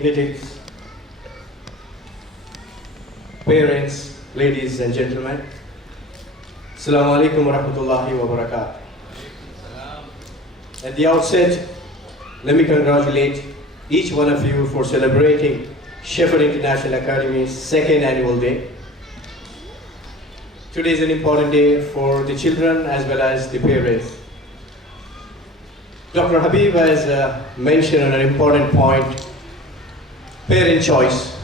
dignitaries, parents, ladies and gentlemen. Assalamu alaikum wa rahmatullahi wa barakatuh. At the outset, let me congratulate each one of you for celebrating Shepherd International Academy's second annual day. Today is an important day for the children as well as the parents. Dr. Habib has mentioned an important point, parent choice.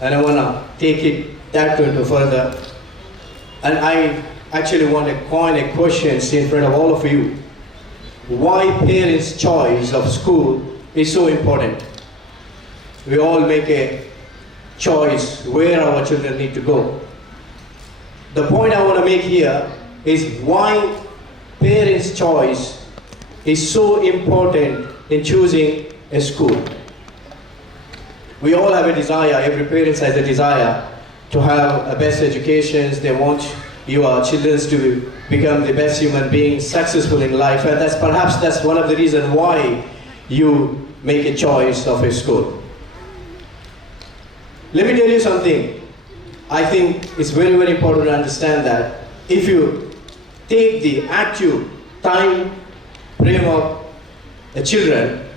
And I want to take that into further. And I actually want to coin a question in front of all of you. Why parents' choice of school is so important? We all make a choice where our children need to go. The point I want to make here is why parents' choice is so important in choosing a school. We all have a desire, every parent has a desire to have a best education. They want your children to become the best human beings, successful in life, and that's one of the reasons why you make a choice of a school. Let me tell you something. I think it's very, very important to understand that if you take the active time frame of the children,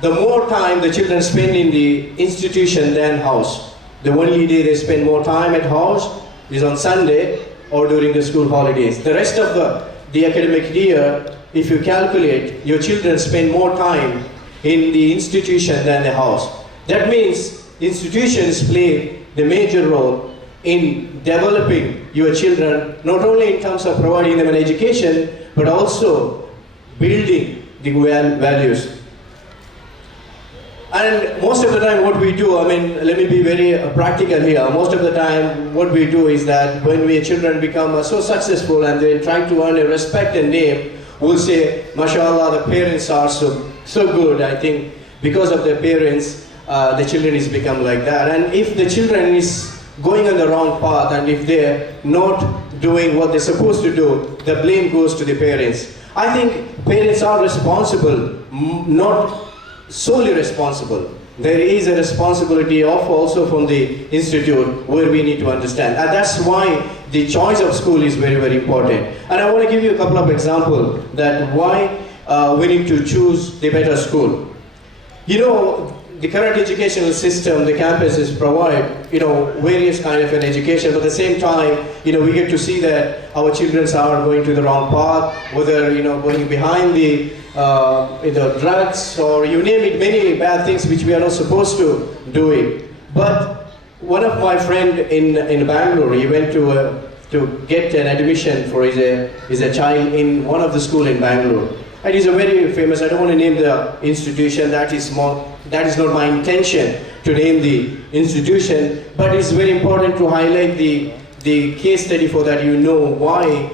the more time the children spend in the institution than house. The only day they spend more time at house is on Sunday or during the school holidays. The rest of the academic year, if you calculate, your children spend more time in the institution than the house. That means institutions play the major role in developing your children, not only in terms of providing them an education, but also building the values. And most of the time what we do, let me be very practical here. Most of the time what we do is that when our children become so successful and they're trying to earn a respect and name, we'll say, mashallah, the parents are so good. I think because of their parents, the children is become like that. And if the children is going on the wrong path and if they're not doing what they're supposed to do, the blame goes to the parents. I think parents are responsible, not solely responsible. There is a responsibility also from the institute where we need to understand. And that's why the choice of school is very, very important. And I want to give you a couple of examples that why we need to choose the better school. You know, the current educational system, the campuses provide, various kind of an education. But at the same time, we get to see that our children are going to the wrong path, whether, going behind the drugs or you name it, many bad things which we are not supposed to do it. But one of my friend in Bangalore, he went to get an admission for his child in one of the school in Bangalore. And he's a very famous, I don't want to name the institution, that is not my intention to name the institution, but it's very important to highlight the case study for that why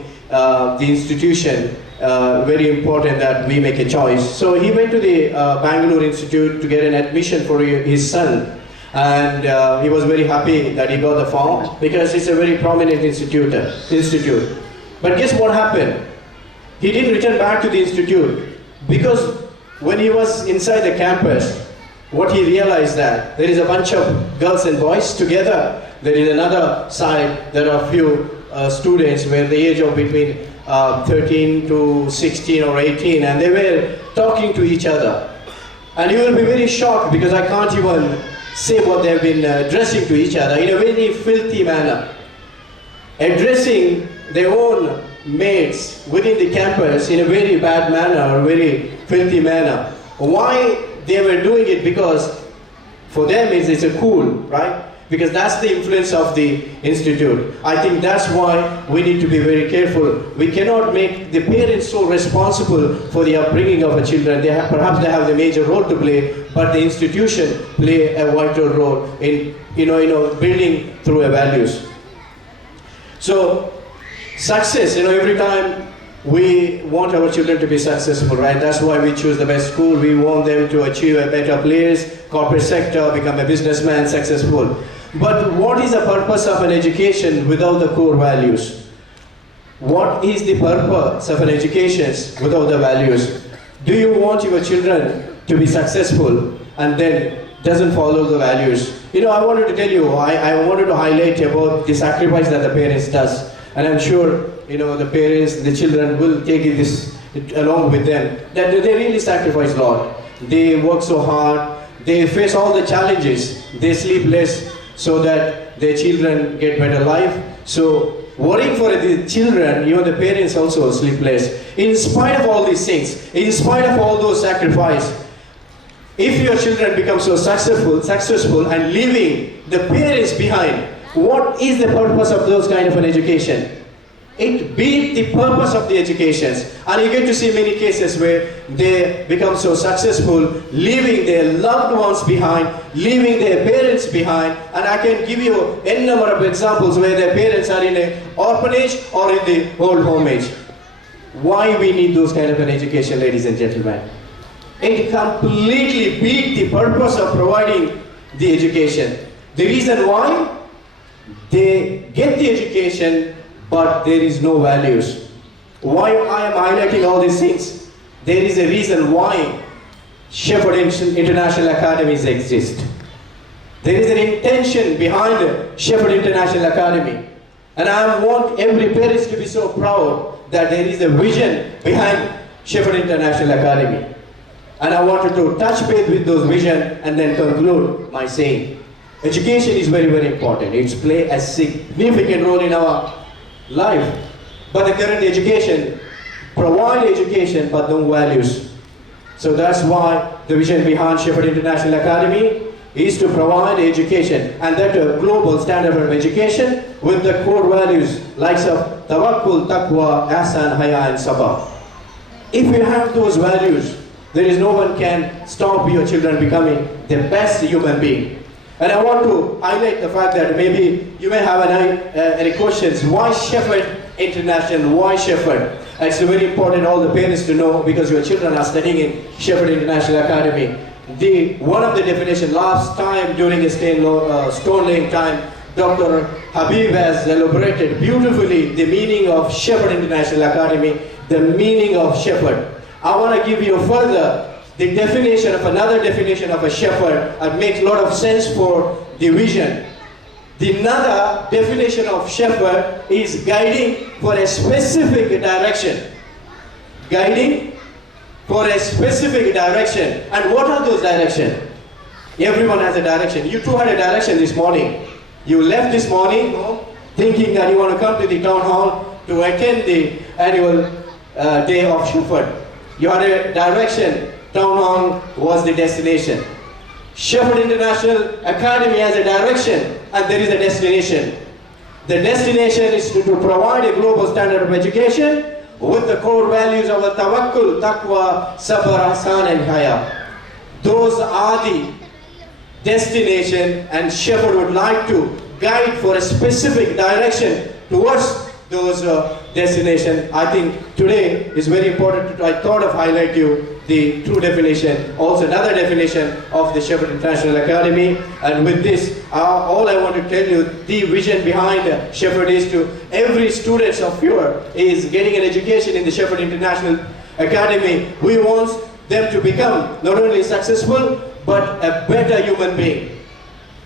the institution, very important that we make a choice. So he went to the Bangalore Institute to get an admission for his son, and he was very happy that he got the form because it's a very prominent institute. But guess what happened? He didn't return back to the institute because when he was inside the campus, what he realized that there is a bunch of girls and boys together. There is another side, there are a few students where the age of between 13 to 16 or 18, and they were talking to each other. And you will be very shocked because I can't even say what they've been dressing to each other in a very filthy manner. Addressing their own mates within the campus in a very bad manner or very filthy manner. Why they were doing it? Because for them it's a cool, right? Because that's the influence of the institute. I think that's why we need to be very careful. We cannot make the parents so responsible for the upbringing of our children. Perhaps they have the major role to play, but the institution play a vital role in building through a values. So success, every time we want our children to be successful, right? That's why we choose the best school. We want them to achieve a better place, corporate sector, become a businessman, successful. But what is the purpose of an education without the core values? What is the purpose of an education without the values? Do you want your children to be successful? and then doesn't follow the values. I wanted to tell you, I wanted to highlight about the sacrifice that the parents does. And I'm sure, the parents, the children will take this along with them. That they really sacrifice a lot. They work so hard. They face all the challenges. They sleep less so that their children get better life. So worrying for the children, even the parents also sleep less. In spite of all these things, in spite of all those sacrifices, if your children become so successful and leaving the parents behind, what is the purpose of those kind of an education? It beats the purpose of the educations. And you get to see many cases where they become so successful, leaving their loved ones behind, leaving their parents behind. And I can give you n number of examples where their parents are in an orphanage or in the old home age. Why we need those kind of an education, ladies and gentlemen? It completely beats the purpose of providing the education. The reason why? They get the education, but there is no values. Why I am highlighting all these things? There is a reason why Shepherd International Academies exist. There is an intention behind Shepherd International Academy. And I want every parent to be so proud that there is a vision behind Shepherd International Academy. And I wanted to touch base with those vision and then conclude my saying. Education is very, very important. It's play a significant role in our life. But the current education provide education but no values. So that's why the vision behind Shepherd International Academy is to provide education, and that a global standard of education with the core values likes of tawakkul, taqwa, ihsan, haya and sabr. If you have those values, there is no one can stop your children becoming the best human being. And I want to highlight the fact that maybe you may have any questions. Why Shepherd International? Why Shepherd? It's very important all the parents to know, because your children are studying in Shepherd International Academy. One of the definition last time during the stone laying time, Dr. Habib has elaborated beautifully the meaning of Shepherd International Academy, the meaning of shepherd. I want to give you further the definition of another definition of a shepherd, and makes a lot of sense for the vision. The another definition of shepherd is guiding for a specific direction. Guiding for a specific direction. And what are those directions? Everyone has a direction. You too had a direction this morning. You left this morning thinking that you want to come to the town hall to attend the annual day of shepherd. You had a direction. Town hall was the destination. Shepherd International Academy has a direction, and there is a destination. The destination is to provide a global standard of education with the core values of tawakkul, taqwa, sabr, ihsan and haya. Those are the destination, and Shepherd would like to guide for a specific direction towards those destination. I think today is very important. I thought of highlight you the true definition, also another definition of the Shepherd International Academy. And with this, all I want to tell you, the vision behind Shepherd is to every student of yours is getting an education in the Shepherd International Academy. We want them to become not only successful, but a better human being.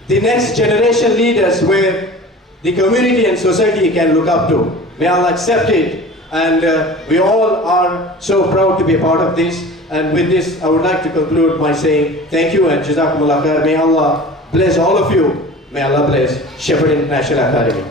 The next generation leaders where the community and society can look up to. May Allah accept it. And we all are so proud to be a part of this. And with this, I would like to conclude by saying thank you and Jazakumullah khair. May Allah bless all of you. May Allah bless Shepherd International Academy.